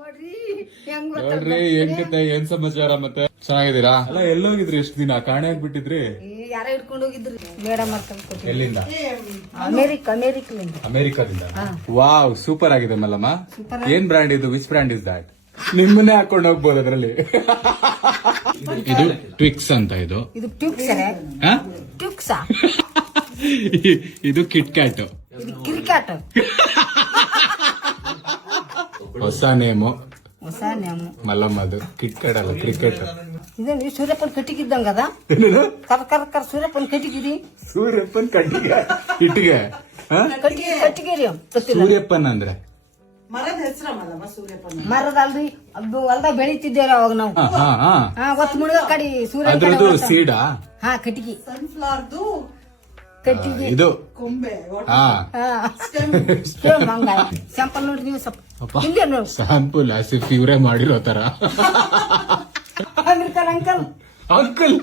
ನೋಡ್ರಿ ಏನ್ ಕತೆ ಏನ್ ಸಮಾಚಾರ ಮತ್ತೆ ಚೆನ್ನಾಗಿದ್ದೀರಾ? ಅಲ್ಲ ಎಲ್ಲೋಗಿದ್ರಿ ಎಷ್ಟು ದಿನ ಕಾಣೆ ಆಗ್ಬಿಟ್ಟಿದ್ರಿ? ಯಾರ ಹಿಡ್ಕೊಂಡು ಹೋಗಿದ್ರಿ ಮೇಡಮ್ ಎಲ್ಲಿಂದ? ಅಮೇರಿಕಾದಿಂದ. ವಾವ್ ಸೂಪರ್ ಆಗಿದೆ ಮಲ್ಲಮ್ಮ. ಏನ್ ಬ್ರ್ಯಾಂಡ್ ಇದು? Which brand is that? ನಿಮ್ಮನ್ನೇ ಹಾಕೊಂಡು ಹೋಗ್ಬೋದು ಅದ್ರಲ್ಲಿ. ಇದು ಟ್ವಿಕ್ಸ್ ಅಂತ. ಇದು ಟ್ವಿಕ್ಸ್ ಇದು ಕಿಟ್ ಕ್ಯಾಟ್. ಕ್ರಿಕೆಟ್ ಹೊಸ ನೇಮು ಮಲ್ಲಮ್ಮದು. ಕಿಟ್ ಕ್ಯಾಟ್ ಅಲ್ಲ, ಕ್ರಿಕೆಟ್. ಇದೇನು ಸೂರ್ಯಪ್ಪನ್ ಕಟ್ಟಿಗಿದ್ದಂಗ ಅದ. ಕರ್ ಸೂರ್ಯಪ್ಪನ್ ಕಟ್ಟಿಗಿರಿ. ಸೂರ್ಯಪ್ಪನ್ ಕಟ್ಟಿಗೆ ಇಟ್ಟಿಗೆ ಕಟ್ಟಿಗೆ ರೀ. ಸೂರ್ಯಪ್ಪನ್ ಅಂದ್ರೆ ಮರದ ಹೆಸರಲ್ಲ ಸೂರ್ಯಪ್ಪನ. ಮರದಲ್ರಿ, ಅದು ಹೊಲ್ದಾಗ ಬೆಳಿತಿದ್ದೇವ್ರಿ ಅವಾಗ ನಾವು. ಗೊತ್ತ ಮುಳುಗ ಕಡಿ ಸೂರ್ಯ ಅದ್ರದ್ದು ಸೀಡಾ? ಕಟ್ಟಿಗೆ ಸನ್ಫ್ಲವರ್ದು ಕಟ್ಟಿಗೆ ಇದು ಕೊಂಬೆ. ಸ್ಯಾಂಪಲ್ ನೋಡ್ರಿ ನೀವು ಸ್ವಲ್ಪ. ಸ್ಯಾಂಪಲ್ ಆಸಿಫ್ ಇವರೇ ಮಾಡಿರೋ ತರ. ಅಮೆರಿಕನ್ ಅಂಕಲ್ ಅಂಕಲ್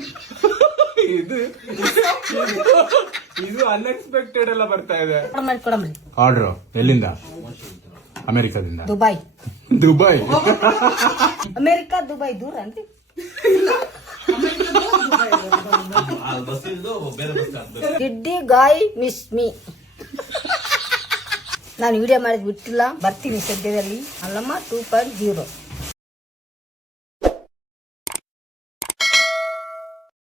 ಇದು ಅನ್ಎಕ್ಸ್ಪೆಕ್ಟೆಡ್ ಎಲ್ಲ ಬರ್ತಾ ಇದೆ. ಕೊಡಮ್ರಿ. ಆರ್ಡರ್ ಎಲ್ಲಿಂದ? ಅಮೆರಿಕದಿಂದ. ದುಬೈ. ಅಮೆರಿಕಾ ದುಬೈ ದೂರ ಅನ್ರಿ. ಗಿಡ್ಡಿ ಗಾಯ್ ಮಿಸ್ ಮೀ. ನಾನು ವಿಡಿಯೋ ಮಾಡಿದ್ ಬಿಟ್ಟಿಲ್ಲ, ಬರ್ತೀನಿ ಸದ್ಯದಲ್ಲಿ. ಅಲ್ಲಮ್ಮ 2.0.